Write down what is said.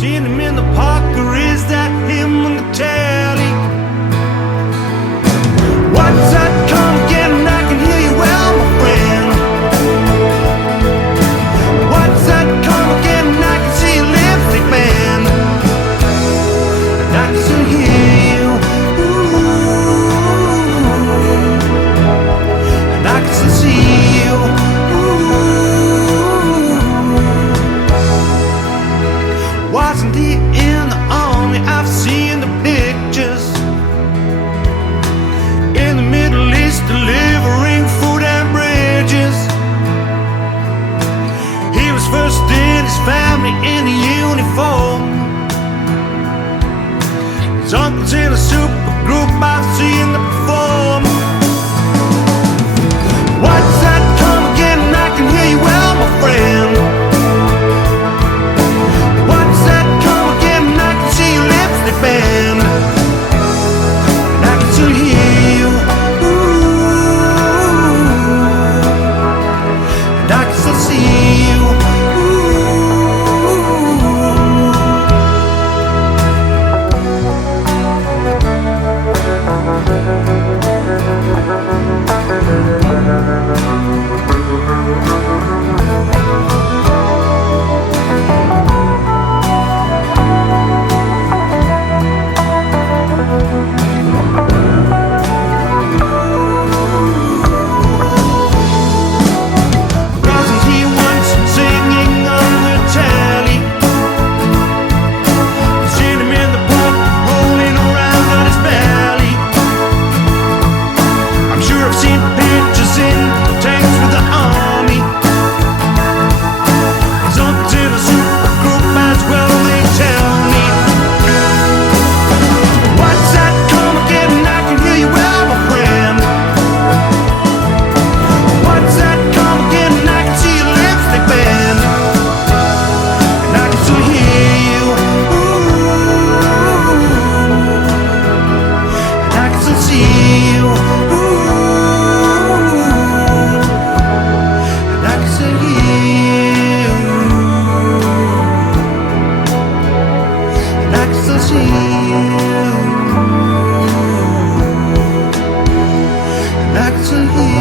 Seen him in the park, or is that him on the telly? What's that come again? I can hear you well, my friend. What's that come again? I can see your lipstick band, and I can still hear you. Ooh, and I can still see you. Ooh, wasn't he in the army? I've seen the pictures. In the Middle East, delivering food and bridges. He was first in his family in a uniform. His uncle's in a super group, I've seen them perform. What's that come again? I can hear you well, my friend. What's that come again? I can see your lipstick band, and I can still hear you. Ooh, and I can still see you. Wasn't he once singing on the telly? Seen him in the park, rolling around on his belly. I'm sure I've seen pictures in tanks with the army. His uncle's in a super group as well, they tell me. What's that come again? I can hear you well, my friend. What's that come again? I can see your lipstick band, and I can still hear you. Ooh, and I can still see you. Ooh, and I can still hear you. And I can still see you. And I can still hear you.